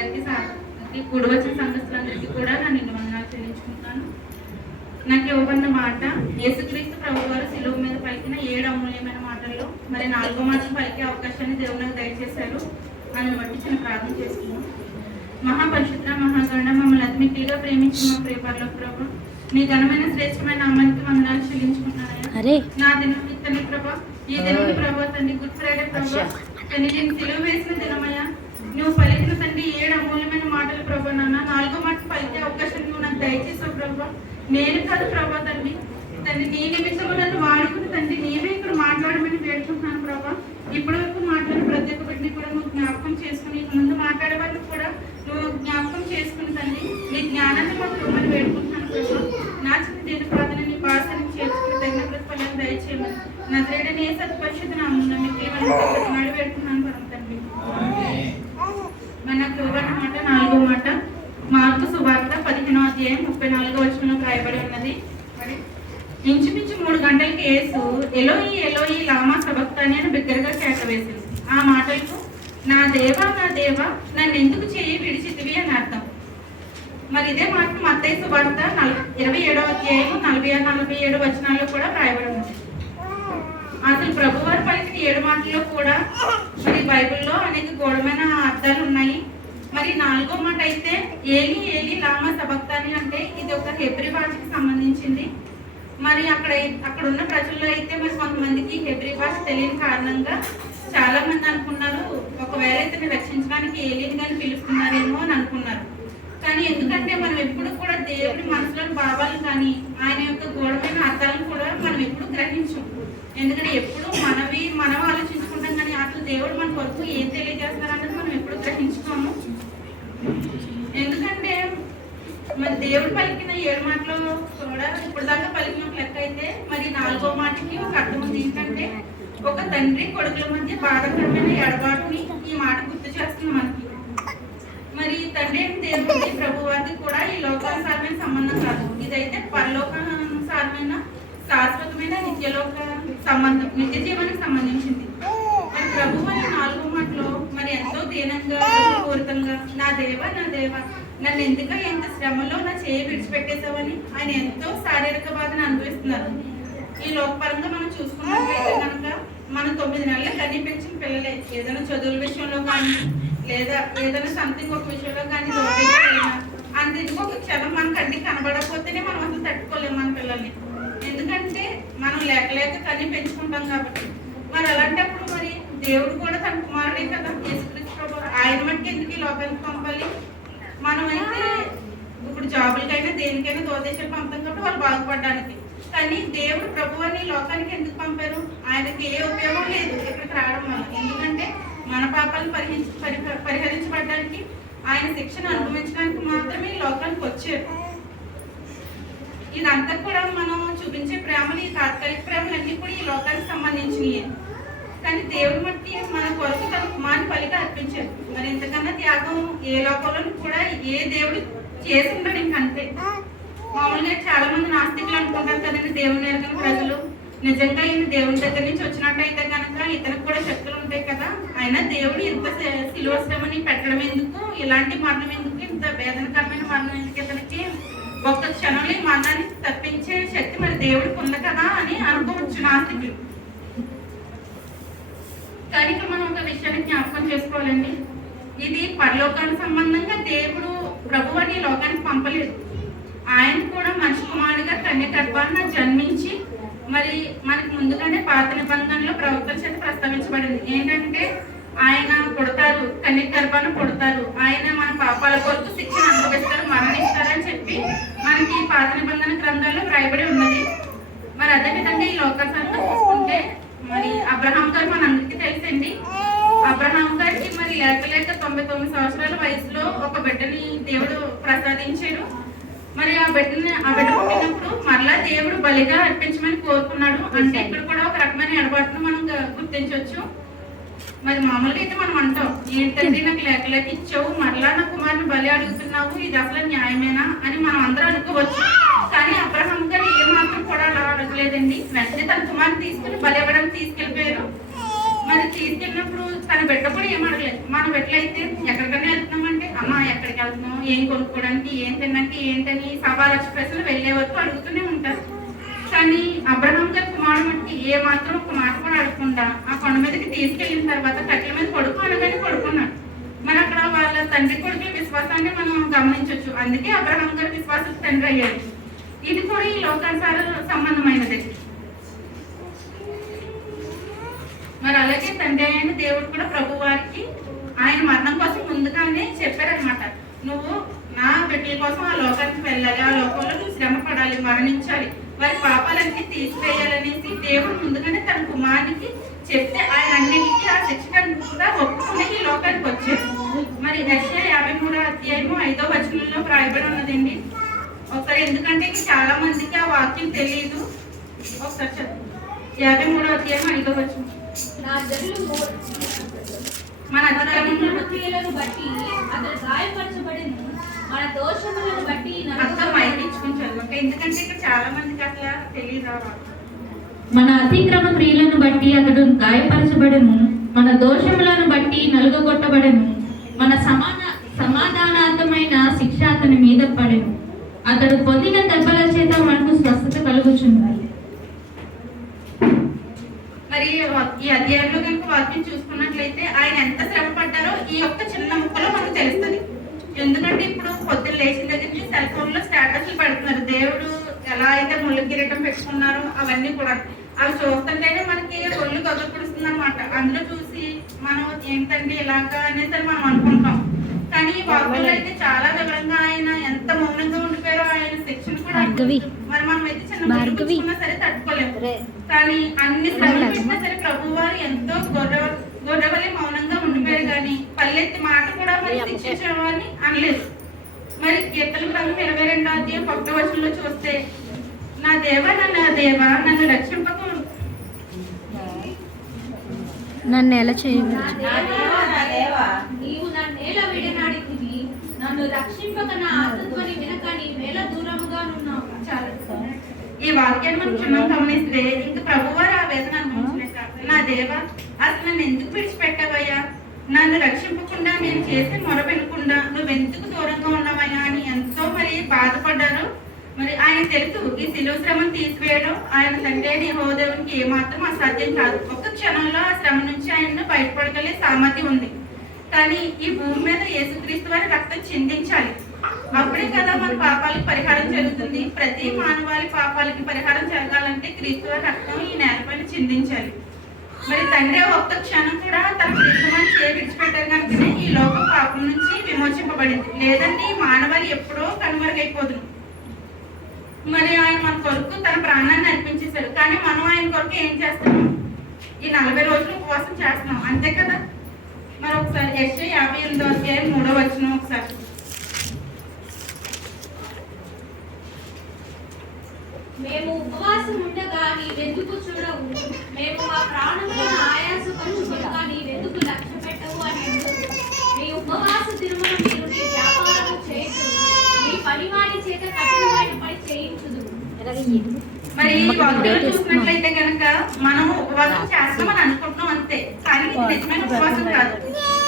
గారికి కూడి వచ్చిన సంఘస్థులందరికీ కూడా నా నిన్ను వందనాలు చెల్లించుకుంటాను. నాకు ఇవ్వబడిన మాట యేసుక్రీస్తు ప్రభు వారు శిలువ మీద పలికిన 7 అమూల్యమైన మాటల్లో మరి 4వ మాటను పలికే అవకాశాన్ని దేవుడు నాకు దయచేశారు. నన్ను బట్టి చిన్న ప్రార్థన చేసుకున్నాను. మహాపరిశుద్ధ మహాగణ మమ్మల్ని అతిమిక్కిగా ప్రేమించిన మా ప్రియ పరలోక ప్రభు, నీ ఘనమైన శ్రేష్టమైన నామానికి వందనాలు చెల్లించుకుంటున్నాను. నా దినం ఇతని ప్రభా, ఈ దినం ప్రభా తండ్రి గుడ్ ఫ్రైడే ప్రభా తండ్రి నేను సిలువ వేసిన దినమయ్యా, నువ్వు పలికిన తండ్రి 7 అమూల్యమైన మాటలు ప్రభా నాన్న 4వ మాట పలికే అవకాశం నువ్వు నాకు దయచేసావు ప్రభా. నేను కాదు ప్రభా తండ్రి నీ నిమిత్తము నన్ను వాడుకుని తండ్రి నీవే ఇక్కడ మాట్లాడమని వేడుకుంటున్నాను ప్రభా. ఇప్పటి వరకు మాట్లాడిన ప్రతి ఒక్క బిడ్డని కూడా నువ్వు జ్ఞాపకం చేసుకుని ముందు మాట్లాడే వాళ్ళకి కూడా నువ్వు జ్ఞాపకం చేసుకుని తండ్రి నీ జ్ఞానాన్ని మాకు ఇవ్వమని వేడుకుంటున్నాను ప్రభా. నా చిన్న దేని ప్రార్థన నీ భాషని చేర్చుకుని తగిన ప్రతిఫలాన్ని దయచేయమని నజరేయుడైన యేసు పరిశుద్ధ నామమున మీకు ఏమని వేడుకున్నాను పరమ తండ్రి. మనకు ఇవ్వబడిన మాట 4వ మాట మార్కు సువార్త 15వ అధ్యాయం 34వ వచనంలో రాయబడి ఉన్నది. ఇంచుమించు 3 గంటలకి యేసు ఎలోయి ఎలోయి లామా సబక్తాని అని బిగ్గరగా కేక వేసింది. ఆ మాటలకు నా దేవా నన్ను ఎందుకు చేయి విడిచితివి అని అర్థం. మరి ఇదే మాట మత్తయి సువార్త 27వ అధ్యాయం 46-47 వచనాల్లో కూడా రాయబడి ఉంది. అసలు ప్రభువారు పలికిన 7 మాటల్లో కూడా మరి బైబిల్లో అనేక గూఢమైన అర్థాలు ఉన్నాయి. మరి 4వ మాట అయితే ఏలి ఏలి లామా సబక్తాని అంటే ఇది ఒక హెబ్రీ భాషకి సంబంధించింది. మరి అక్కడ ఉన్న ప్రజల్లో అయితే మరి కొంతమందికి హెబ్రీ భాష తెలియని కారణంగా చాలా మంది అనుకున్నారు ఒకవేళ ఇతన్ని రక్షించడానికి ఏలిని కానీ పిలుస్తున్నారేమో అని అనుకున్నారు. కానీ ఎందుకంటే మనం ఎప్పుడు కూడా దేవుడి మనసులోని భావాలు కానీ ఆయన యొక్క గూఢమైన అర్థాలను కూడా మనం ఎప్పుడు గ్రహించం. ఎందుకంటే ఎప్పుడు మనం ఆలోచించుకుంటాం కానీ అసలు దేవుడు మన కొరకు ఏం తెలియజేస్తున్నారు అన్నది మనం ఎప్పుడు గ్రహించుకోము. ఎందుకంటే మరి దేవుడు పలికిన 7 మాటలు కూడా ఇప్పుడు దాకా పలికిన లెక్క అయితే మరి 4వ మాటకి ఒక అర్థం ఉంది. ఏంటంటే ఒక తండ్రి కొడుకుల మధ్య బాధాకరమైన ఎడబాటుని ఈ మాట గుర్తు చేస్తుంది మనకి. మరి తండ్రి దేవుడి ప్రభు వారికి కూడా ఈ లోకానుసారమైన సంబంధం కాదు, ఇదైతే పరలోకానుసారమైన శాశ్వతమైన నిత్యలోక సంబంధం, నిత్య జీవానికి సంబంధించింది. మరి ప్రభు వారి 4వ మాటలో మరి ఎంతో దీనంగా పూరితంగా నా దేవా నన్ను ఎందుక ఎంత శ్రమలో నా చేయి విడిచిపెట్టేసావని ఆయన ఎంతో శారీరక బాధను అనుభవిస్తున్నారు. ఈ లోకపరంగా మనం చూసుకున్నట్లయితే కనుక మనం 9 నెలలు కనీ పెంచిన పిల్లలే ఏదైనా చదువుల విషయంలో కానీ లేదా ఏదైనా సంథింగ్ ఒక విషయంలో కానీ అందుకు ఒక క్షణం మన కంటికి కనబడకపోతేనే మనం అసలు తట్టుకోలేము మన పిల్లల్ని. ఎందుకంటే మనం లేక కనీ పెంచుకుంటాం కాబట్టి. మరి అలాంటప్పుడు మరి దేవుడు కూడా తన కుమారుడే కదా యేసుక్రీస్తు ప్రభు, ఆయన మట్టుకు ఎందుకు ఈ లోకానికి పంపాలి? మనమైతే ఇప్పుడు జాబులకైనా దేనికైనా దోదేశాలు పంపుతాం కాబట్టి వాళ్ళు బాగుపడడానికి. కానీ దేవుడు ప్రభువుని లోకానికి ఎందుకు పంపారు? ఆయనకి ఏ ఉపయోగం లేదు ఇక్కడికి రావడం వల్ల. ఎందుకంటే మన పాపాలను పరిహరించబడడానికి ఆయన శిక్షను అనుభవించడానికి మాత్రమే లోకానికి వచ్చారు. ఇదంతా కూడా మనం చూపించే ప్రేమలు, ఈ తాత్కాలిక ప్రేమలన్నీ కూడా ఈ లోకానికి సంబంధించినవి. కానీ దేవుడు మట్టి మన కొరకు తన కుమారుని బలిగా అర్పించారు. మరి ఇంతకన్నా త్యాగం ఏ లోకంలో కూడా ఏ దేవుడు చేసి ఉంటాడు ఇంకంతే. మామూలుగా చాలా మంది నాస్తికులు అనుకుంటారు కదండి, దేవుని ఎరగని ప్రజలు నిజంగా ఈయన దేవుని దగ్గర నుంచి వచ్చినట్టయితే కనుక ఇతనికి కూడా శక్తులు ఉంటాయి కదా, అయినా దేవుడు ఇంత సిలువ శ్రమని పెట్టడం ఎందుకు, ఇలాంటి మరణం ఎందుకు, ఇంత వేదనకరమైన మరణం ఎందుకు, ఇతనికి ఒక్క క్షణంలో ఈ మరణాన్ని తప్పించే శక్తి మరి దేవుడికి ఉంది కదా అని అనుకోవచ్చు నాస్తికులు. కానీ ఇక్కడ మనం ఒక విషయాన్ని జ్ఞాపకం చేసుకోవాలండి, ఇది పరలోకానికి సంబంధంగా దేవుడు ప్రభువుని లోకానికి పంపలేదు. ఆయన కూడా మనిషి కుమారుడిగా కన్య గర్భాన జన్మించి మరి మనకి ముందుగానే పాత నిబంధనలో ప్రవక్తల చేత ప్రస్తావించబడింది. ఏంటంటే ఆయన పుడతారు, కన్య గర్భాన పుడతారు, ఆయన మన పాపాల కొరకు శిక్షణ అనుభవిస్తారు, మరణిస్తారని చెప్పి మనకి పాత నిబంధన గ్రంథాల్లో వ్రాయబడి ఉన్నది. మరి అదేవిధంగా ఈ లోకాసారంలో చూసుకుంటే మరి అబ్రహాం గారు మనందరికీ తెలుసండి. అబ్రహాం గారికి మరి లేక 99 సంవత్సరాల వయసులో ఒక బిడ్డని దేవుడు ప్రసాదించాడు. మరి ఆ బిడ్డ పుట్టినప్పుడు మరలా దేవుడు బలిగా అర్పించమని కోరుకున్నాడు. అంటే ఇక్కడ కూడా ఒక రకమైన ఎడబాటును మనం గుర్తించవచ్చు. మరి మామూలుగా అయితే మనం అంటాం, ఏంటంటే నాకు లేక ఇచ్చావు, మరలా నా కుమారుని బలి అడుగుతున్నావు, ఇది అసలు న్యాయమేనా అని మనం అందరూ అనుకోవచ్చు. కానీ అబ్రహాం గారు ఏమాత్రం కూడా అలా అడగలేదండి. వెంటనే తన కుమారుని తీసుకుని బలి ఇవ్వడానికి తీసుకెళ్ళిపోయారు. మరి తీసుకెళ్ళినప్పుడు తన బిడ్డ కూడా ఏం అడగలేదు. మన బిడ్డలైతే ఎక్కడికైనా వెళ్తున్నామంటే అమ్మ వెళ్తున్నాం, ఏం కొనుక్కోవడానికి, ఏం తినడానికి, ఏంటని సవాలక్ష ప్రశ్నలు వెళ్ళే వరకు అడుగుతూనే ఉంటారు. కానీ అబ్రహాం గారి కుమారుడు మట్టి ఏ మాత్రం ఒక మాట కూడా అడగకుండా ఆ కొండ మీదకి తీసుకెళ్లిన తర్వాత కట్టెల మీద పడుకో అనగానే పడుకున్నాడు. మరి అక్కడ వాళ్ళ తండ్రి కొడుకుల విశ్వాసాన్ని మనం గమనించవచ్చు. అందుకే అబ్రహాం గారి విశ్వాస తండ్రి అయ్యాడు. ఇది కూడా ఈ లోకానుసార సంబంధమైనది. మరి అలాగే తండ్రి అయిన దేవుడు కూడా ప్రభు వారికి ఆయన మరణం కోసం ముందుగానే చెప్పారనమాట. నువ్వు నా బిడ్డల కోసం ఆ లోకానికి వెళ్ళాలి, ఆ లోకంలో నువ్వు శ్రమ పడాలి, మరణించాలి, వారి పాపాలన్నీ తీసివేయాలనేసి దేవుడు ముందుగానే తన కుమారునికి చెప్తే ఆయన అన్నింటికి ఆ శిక్షణ కూడా ఒప్పుకుని ఈ లోకానికి వచ్చాడు. మరి యెషయా 53:5 రాయబడి ఉన్నదండి. ఒకసారి, ఎందుకంటే చాలా మందికి ఆ వాక్యం తెలియదు, ఒకసారి చదువు. 53:5 మన క్రియలను బట్టి అతడు గాయపరచబడెను, మన దోషములను బట్టి మైకించుకుని చదువు. ఎందుకంటే ఇక్కడ చాలా మందికి అట్లా తెలియదు. మన అతిక్రమ క్రియలను బట్టి అతడు గాయపరచబడెను, మన దోషములను బట్టి నలుగగొట్టబడెను, మన సమాధానార్థమైన శిక్ష అతని మీద పడెను, అతడు పొందిన దెబ్బల చేత మనకు స్వస్థత కలుగుచున్నది. మరి ఈ అధ్యాయంలో కనుక వాక్యం చూసుకున్నట్లయితే ఆయన ఎంత శ్రమ పడ్డారో ఈ యొక్క చిన్న ముక్కలో మనకు తెలుస్తుంది. ఎందుకంటే ఇప్పుడు పొద్దున్న లేచిన దగ్గర నుంచి సెల్ ఫోన్ లో స్టేటస్లు పెడుతున్నారు. దేవుడు ఎలా అయితే ముళ్ళు కిరీటం పెట్టుకున్నారో అవన్నీ కూడా అవి చూస్తుంటేనే మనకి ఒళ్ళు గొప్పడుస్తుంది అనమాట. అందులో చూసి మనం ఏంటంటే ఇలాగా అనేది మనం అనుకుంటాం. కానీ ఈ వాక్యంలో అయితే చాలా వివరంగా ఆయన ఎంత మౌనంగా ఉండిపోయారో ఆయన శిక్షణ కూడా. మరి మనం అయితే చిన్న సరే తట్టుకోలేము. కానీ అన్ని శ్రమలు పెట్టినా సరే ప్రభు వారు ఎంతో గొర్రెవలి మౌనంగా ఉండిపోయారు. కానీ పల్లెత్తి మాట కూడా మరి శిక్షించవాలని అనలేదు. మరి కీర్తన గ్రంథం 22:1 చూస్తే, నా దేవా నన్ను రక్షింపకు, నన్ను ఎలా చేయవచ్చు, నీవు నన్నేలా విడనాడితివి, నన్ను రక్షింపక నా ఆత్మని వినక నీ వేల దూరముగా నున్నావు. ఈ వాక్యాన్ని మనం క్షుణ్ణంగా గమనిస్తే ఇంకా ప్రభువారు ఆ వేదన అనుభవించలేక, నా దేవా అసలు నన్ను ఎందుకు విడిచిపెట్టావయ్యా, నన్ను రక్షింపకుండా నేను చేసే మొర వినకుండా నువ్వెందుకు దూరంగా ఉన్నావయ్యా అని ఎంతో మరి బాధపడ్డారు. మరి ఆయన తెలుసు ఈ శిలువ శ్రమను తీసివేయడం ఆయన తండ్రి అయిన యెహోవా దేవునికి ఏమాత్రం అసాధ్యం కాదు. ఒక్క క్షణంలో ఆ శ్రమ నుంచి ఆయన్ను బయటపడగలిగే సామర్థ్యం ఉంది. కానీ ఈ భూమి మీద యేసుక్రీస్తు వారి రక్తం చిందించాలి. అప్పుడే కదా మన పాపాలకు పరిహారం జరుగుతుంది. ప్రతి మానవాళి పాపాలకి పరిహారం జరగాలంటే క్రీస్తు వారి రక్తం ఈ నేలపైన చిందించాలి. మరి తండ్రి ఒక్క క్షణం కూడా తన ప్రియకుమారుని చేయి విడిచిపెట్టారు కనుకనే ఈ లోకం పాపం నుంచి విమోచింపబడింది. లేదంటే ఈ మానవాళి ఎప్పుడో కనుమరుగైపోతుంది. మరి ఆయన మన కొరకు తన ప్రాణాన్ని అర్పించేశాడు. కానీ మనం ఆయన కొరకు ఏం చేస్తున్నాం? ఈ 40 రోజులు ఉపవాసం చేస్తున్నాం, అంతే కదా. మరి ఒకసారి యెషయా 58:3 ఒకసారి. మేము ఉపవాసం ఉండగా నీవెందుకు చూడవు, మేము మా ప్రాణములను ఆయాసపరచుకొనగా నీవెందుకు లక్ష్య పెట్టవు అని నీ ఉపవాస దినమున మీరు నీ వ్యాపారము చేయదు, నీ పనివారి చేత కఠినమైన పని చేయించుదు. మరి చూసినట్లయితే కనుక మనం ఉపవాసం చేస్తామని అనుకుంటున్నాం అంతే. కానీ నిజమైన ఉపవాసం కాదు.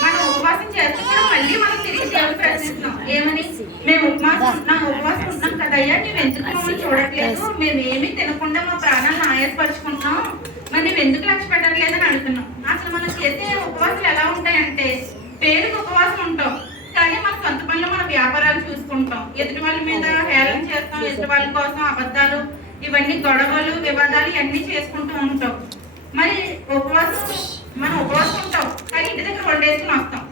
మనం ఉపవాసం చేస్తే కూడా మళ్ళీ మనం తిరిగి దేవుడు ప్రశ్నిస్తున్నాం. ఏమని? మేము ఉపవాసం ఉంటున్నాం కదయ్యా, నువ్వు ఎందుకు మమ్మల్ని చూడట్లేదు, మేము ఏమీ తినకుండా మా ప్రాణాలను ఆయాసపరుచుకుంటున్నాం, మరి నువ్వు ఎందుకు లక్ష్య పెట్టట్లేదని అడుగుతున్నాం. అసలు మనం చేసే ఉపవాసాలు ఎలా ఉంటాయంటే, పేరుకి ఉపవాసం ఉంటాం కానీ మన సొంత పనులు మన వ్యాపారాలు చూసుకుంటాం, ఎదుటి వాళ్ళ మీద హేళన చేస్తాం, ఎదుటి వాళ్ళ కోసం అబద్ధాలు, ఇవన్నీ గొడవలు, వివాదాలు ఇవన్నీ చేసుకుంటూ ఉంటాం. మరి మనం ఉపవాసం ఉంటాం కానీ ఇంటి దగ్గర వండేసుకుని వస్తాం.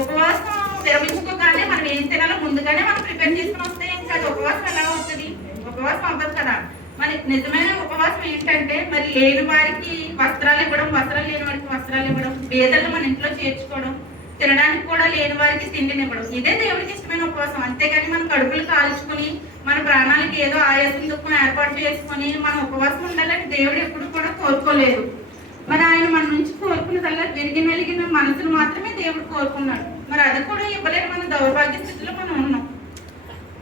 ఉపవాసం విరమించుకోగానే మనం ఏం తినాలో ముందుగానే మనం ప్రిపేర్ చేసుకుని వస్తే ఇంకా అది ఉపవాసం ఎలా అవుతుంది? ఉపవాసం అవ్వదు కదా. మరి నిజమైన ఉపవాసం ఏంటంటే, మరి లేని వారికి వస్త్రాలు ఇవ్వడం, వస్త్రాలు లేని వారికి వస్త్రాలు ఇవ్వడం, పేదలను మన ఇంట్లో చేర్చుకోవడం, తినడానికి కూడా లేని వారికి తిండినివ్వడం, ఇదే దేవుడికి ఇష్టమైన ఉపవాసం. అంతేగాని మన కడుపులు కాల్చుకుని మన ప్రాణాలకి ఏదో ఆయాసం దుఃఖం ఏర్పాటు చేసుకుని మనం ఉపవాసం ఉండాలని దేవుడు ఎప్పుడు కూడా కోరుకోలేదు. మరి ఆయన మన నుంచి కోరుకున్నదల్లా వెలిగిన మనసును మాత్రమే దేవుడు కోరుకున్నాడు. మరి అది కూడా ఇవ్వలేని మన దౌర్భాగ్య స్థితిలో మనం ఉన్నాం.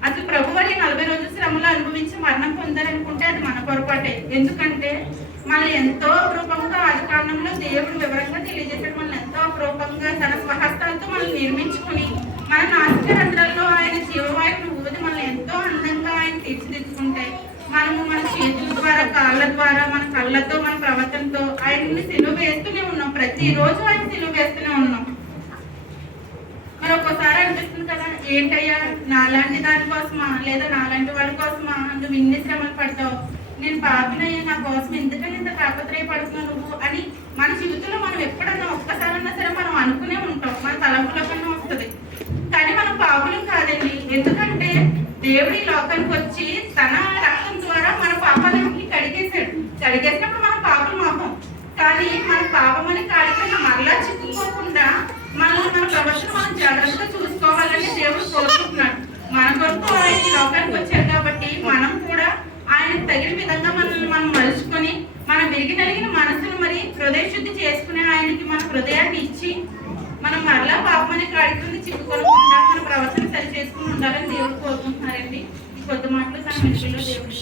అసలు ప్రభు వారి 40 రోజుల శ్రమలో అనుభవించి మరణం పొందారనుకుంటే అది మన పొరపాటే. ఎందుకంటే మనం ఎంతో అపరూపంగా ఆది కారణంలో దేవుడు వివరంగా తెలియజేశాడు. మనం ఎంతో అపరూపంగా తన స్వహస్తాలతో మనం నిర్మించుకుని మన నాసిక రంధ్రాల్లో ద్వారా కాళ్ళ ద్వారా మన కళ్ళతో మన ప్రవర్తనతో ఆయన్ని సిలువ వేస్తూనే ఉన్నాం. ప్రతిరోజు ఆయన సిలువ వేస్తూనే ఉన్నాం. మరి ఒక్కోసారి అనిపిస్తుంది కదా, ఏంటయ్యా నాలాంటి దానికోసమా లేదా నాలాంటి వాడి కోసమా నువ్వు ఇన్ని శ్రమలు పడతావు, నేను పాపినయ్యా నా కోసం ఎందుకని ఇంత తాపత్రయపడుతున్నావు నువ్వు అని మన జీవితంలో మనం ఎప్పుడన్నా ఒక్కసారన్నా సరే మనం అనుకునే ఉంటాం, మన తలంపులో కన్నా వస్తుంది. కానీ మనం పాపులం కాదండి. ఎందుకంటే దేవుడు ఈ లోకానికి వచ్చి తన రక్తం ద్వారా మన పాపాలకి కడిగేసినప్పుడు మన పాపం అవ్వం. కానీ మన పాపం అని కాడికన్నా మరలా చిక్కుకోకుండా మనల్ని మన ప్రవర్తన మనం జాగ్రత్తగా చూసుకోవాలని దేవుడు కోరుకుంటున్నాడు. మన కొరకు ఆయన ఈ లోకానికి వచ్చారు కాబట్టి మనం కూడా ఆయనకు తగిన విధంగా మనల్ని మనం మలుచుకొని మన విరిగి నలిగిన మనసును మరి హృదయ శుద్ధి చేసుకునే ఆయనకి మన హృదయాన్ని ఇచ్చి మనం మరలా పాపమని కాడికి చిక్కుకోకుండా మన ప్రవర్తన సరి చేసుకుని ఉండాలని దేవుడు కోరుకుంటున్నారండి. ఈ కొద్ది మాటలు తన మనుషుల్లో దేవుడు